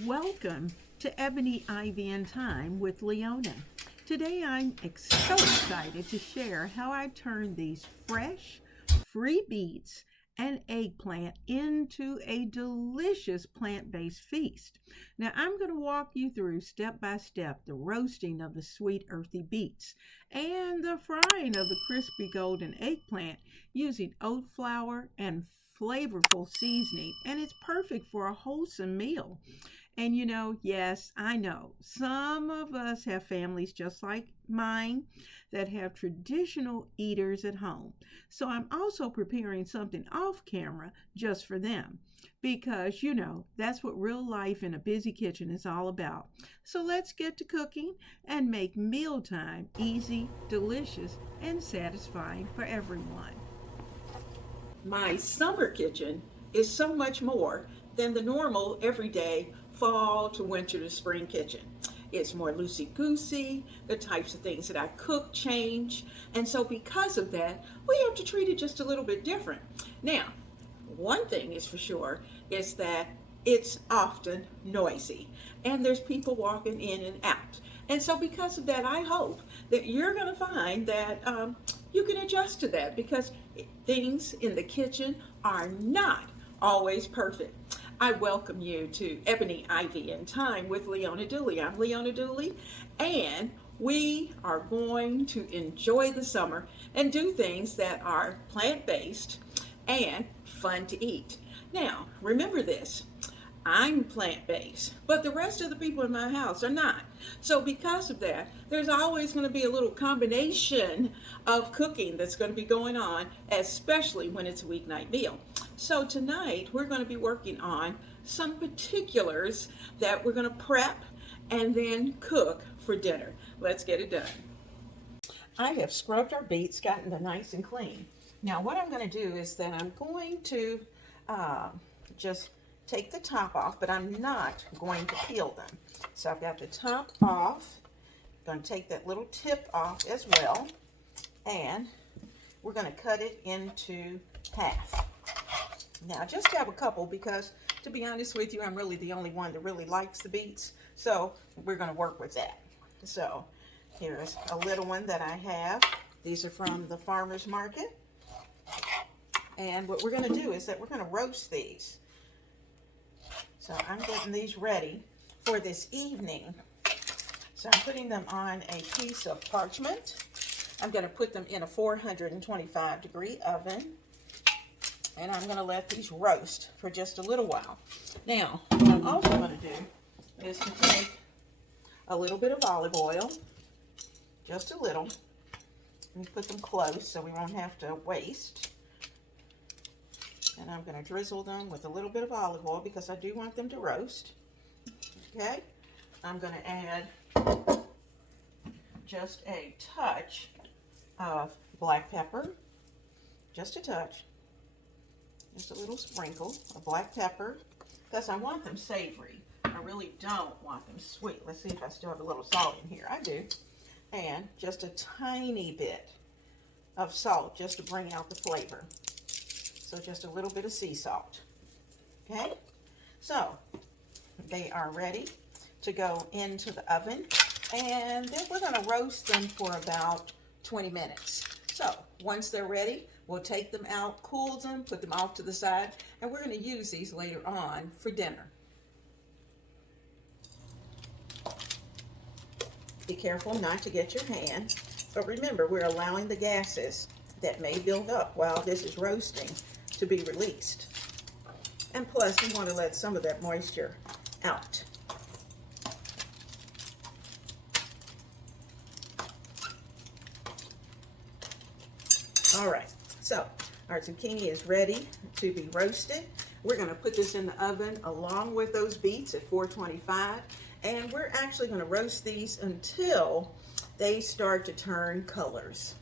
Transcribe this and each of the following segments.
Welcome to Ebony Ivy Thyme with Leona. Today I'm so excited to share how I turned these fresh, free beets and eggplant into a delicious plant-based feast. Now I'm going to walk you through step by step the roasting of the sweet earthy beets and the frying of the crispy golden eggplant using oat flour and flavorful seasoning, and it's perfect for a wholesome meal. And yes, I know some of us have families just like mine that have traditional eaters at home. So I'm also preparing something off camera just for them because that's what real life in a busy kitchen is all about. So let's get to cooking and make mealtime easy, delicious, and satisfying for everyone. My summer kitchen is so much more than the normal everyday fall to winter to spring kitchen. It's more loosey goosey, the types of things that I cook change, and so because of that, we have to treat it just a little bit different. Now, one thing is for sure is that it's often noisy and there's people walking in and out. And so, because of that, I hope that you're going to find that you can adjust to that because things in the kitchen are not always perfect. I welcome you to Ebony Ivy Thyme with Leona Dooley. I'm Leona Dooley, and we are going to enjoy the summer and do things that are plant based and fun to eat. Now, remember this. I'm plant based, but the rest of the people in my house are not. So, because of that, there's always going to be a little combination of cooking that's going to be going on, especially when it's a weeknight meal. So, tonight we're going to be working on some particulars that we're going to prep and then cook for dinner. Let's get it done. I have scrubbed our beets, gotten them nice and clean. Now, what I'm going to do is that I'm going to just take the top off, but I'm not going to peel them. So I've got the top off. I'm going to take that little tip off as well, and we're going to cut it into half. Now, just have a couple because, to be honest with you, I'm really the only one that really likes the beets, so we're going to work with that. So here's a little one that I have. These are from the farmer's market, and what we're going to do is that we're going to roast these. So I'm getting these ready for this evening. So I'm putting them on a piece of parchment. I'm going to put them in a 425-degree oven. And I'm going to let these roast for just a little while. Now, what I'm also going to do is to take a little bit of olive oil, just a little, and put them close so we won't have to waste. And I'm going to drizzle them with a little bit of olive oil because I do want them to roast. Okay? I'm going to add just a touch of black pepper. Just a touch. Just a little sprinkle of black pepper because I want them savory. I really don't want them sweet. Let's see if I still have a little salt in here. I do. And just a tiny bit of salt just to bring out the flavor. So just a little bit of sea salt. Okay? So they are ready to go into the oven. And then we're going to roast them for about 20 minutes. So once they're ready, we'll take them out, cool them, put them off to the side, and we're going to use these later on for dinner. Be careful not to get your hand, but remember, we're allowing the gases that may build up while this is roasting to be released. And plus, we want to let some of that moisture out. All right, so our zucchini is ready to be roasted. We're going to put this in the oven along with those beets at 425, and we're actually going to roast these until they start to turn colors.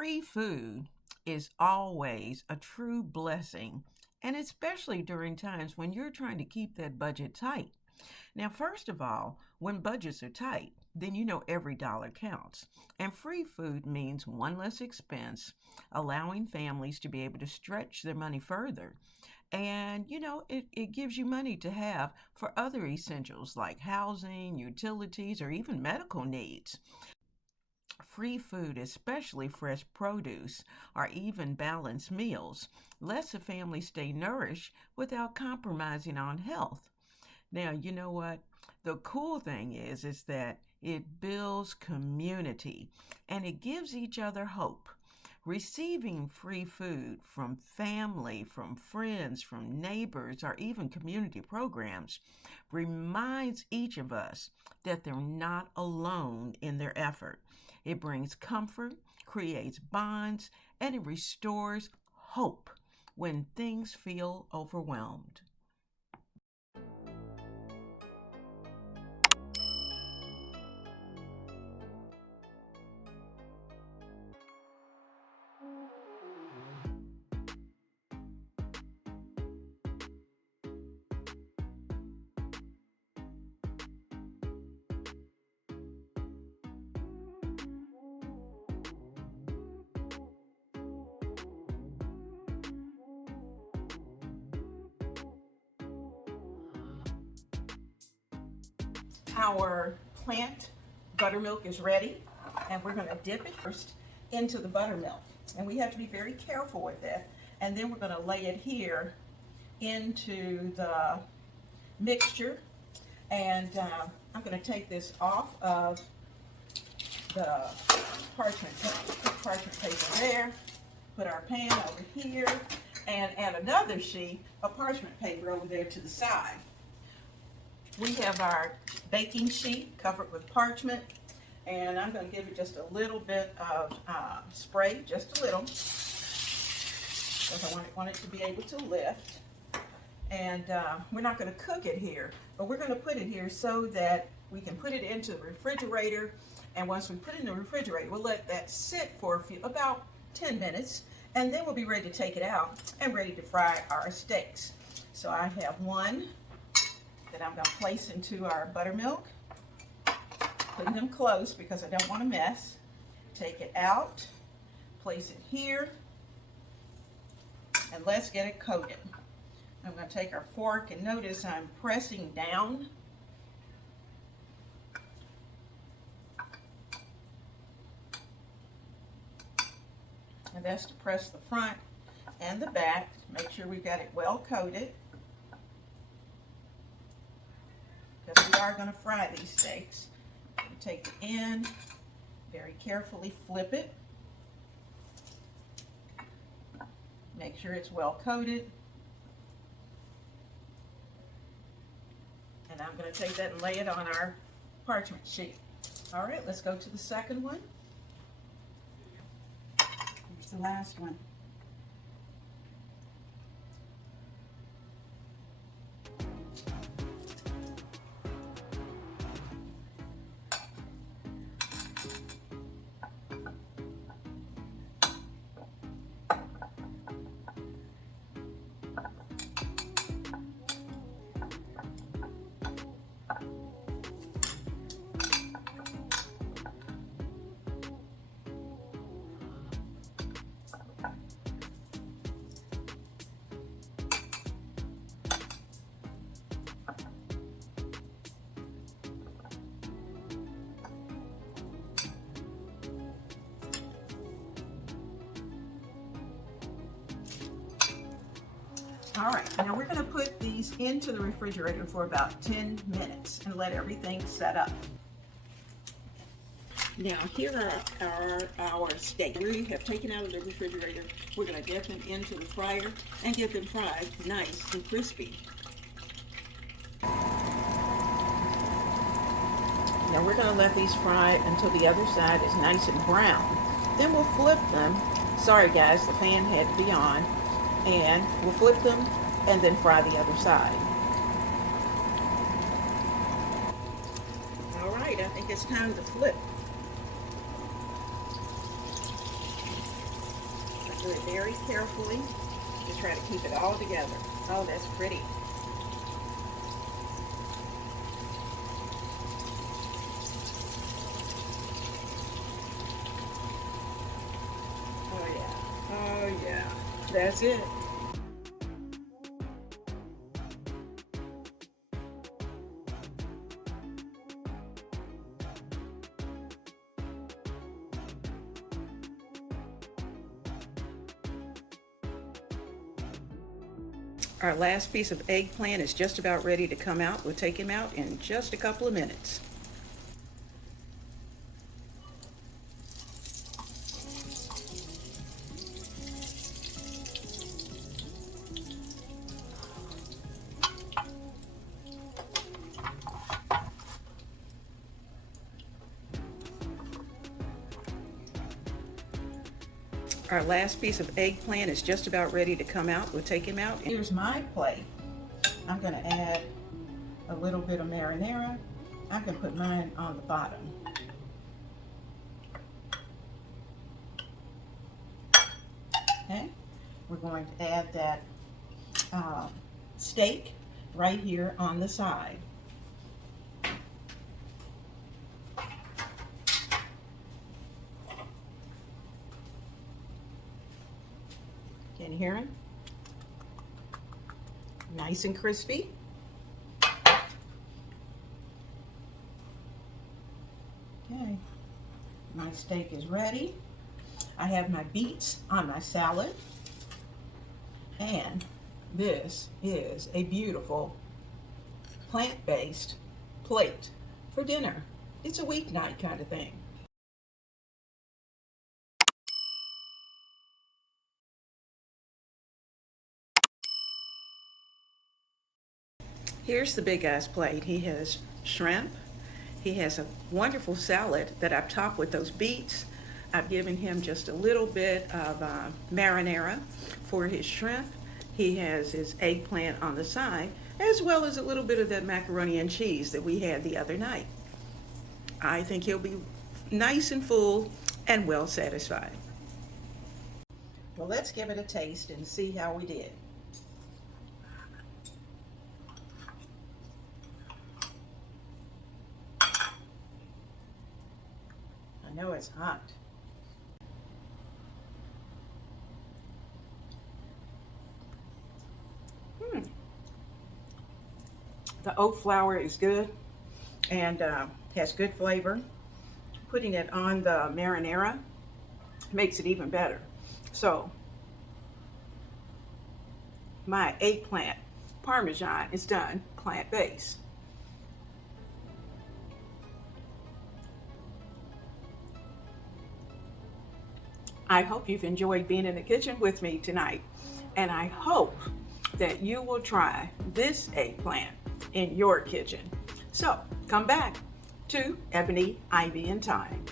Free food is always a true blessing, and especially during times when you're trying to keep that budget tight. Now, first of all, when budgets are tight, then you know every dollar counts. And free food means one less expense, allowing families to be able to stretch their money further. And it gives you money to have for other essentials like housing, utilities, or even medical needs. Free food, especially fresh produce or even balanced meals, lets a family stay nourished without compromising on health. Now, you know what? The cool thing is that it builds community and it gives each other hope. Receiving free food from family, from friends, from neighbors, or even community programs reminds each of us that they're not alone in their effort. It brings comfort, creates bonds, and it restores hope when things feel overwhelmed. Our plant buttermilk is ready, and we're going to dip it first into the buttermilk. And we have to be very careful with that. And then we're going to lay it here into the mixture. And I'm going to take this off of the parchment paper there, put our pan over here, and add another sheet of parchment paper over there to the side. We have our baking sheet covered with parchment, and I'm going to give it just a little bit of spray, just a little, because I want it to be able to lift. And we're not going to cook it here, but we're going to put it here so that we can put it into the refrigerator. And once we put it in the refrigerator, we'll let that sit for about 10 minutes, and then we'll be ready to take it out and ready to fry our steaks. So I have one that I'm going to place into our buttermilk, putting them close because I don't want to mess. Take it out, place it here, and let's get it coated. I'm going to take our fork, and notice I'm pressing down. And that's to press the front and the back. Make sure we've got it well coated, because we are going to fry these steaks. Take the end, very carefully flip it. Make sure it's well coated. And I'm going to take that and lay it on our parchment sheet. All right, let's go to the second one. Here's the last one. All right, now we're going to put these into the refrigerator for about 10 minutes and let everything set up. Now here are our steaks. We have taken out of the refrigerator. We're going to dip them into the fryer and get them fried nice and crispy. Now we're going to let these fry until the other side is nice and brown. Then we'll flip them. Sorry guys, the fan had to be on. And we'll flip them and then fry the other side. All right, I think it's time to flip. Do it very carefully to try to keep it all together. Oh, that's pretty. Oh yeah, oh yeah, that's it. Our last piece of eggplant is just about ready to come out. We'll take him out in just a couple of minutes. Our last piece of eggplant is just about ready to come out. We'll take him out. Here's my plate. I'm going to add a little bit of marinara. I can put mine on the bottom. Okay, we're going to add that steak right here on the side. Can you hear him? Nice and crispy. Okay, my steak is ready. I have my beets on my salad. And this is a beautiful plant-based plate for dinner. It's a weeknight kind of thing. Here's the big guy's plate. He has shrimp. He has a wonderful salad that I've topped with those beets. I've given him just a little bit of marinara for his shrimp. He has his eggplant on the side, as well as a little bit of that macaroni and cheese that we had the other night. I think he'll be nice and full and well satisfied. Well, let's give it a taste and see how we did. I know it's hot. The oat flour is good and has good flavor. Putting it on the marinara makes it even better. So my eggplant parmesan is done plant-based. I hope you've enjoyed being in the kitchen with me tonight, and I hope that you will try this eggplant in your kitchen. So come back to Ebony, Ivy, and Thyme.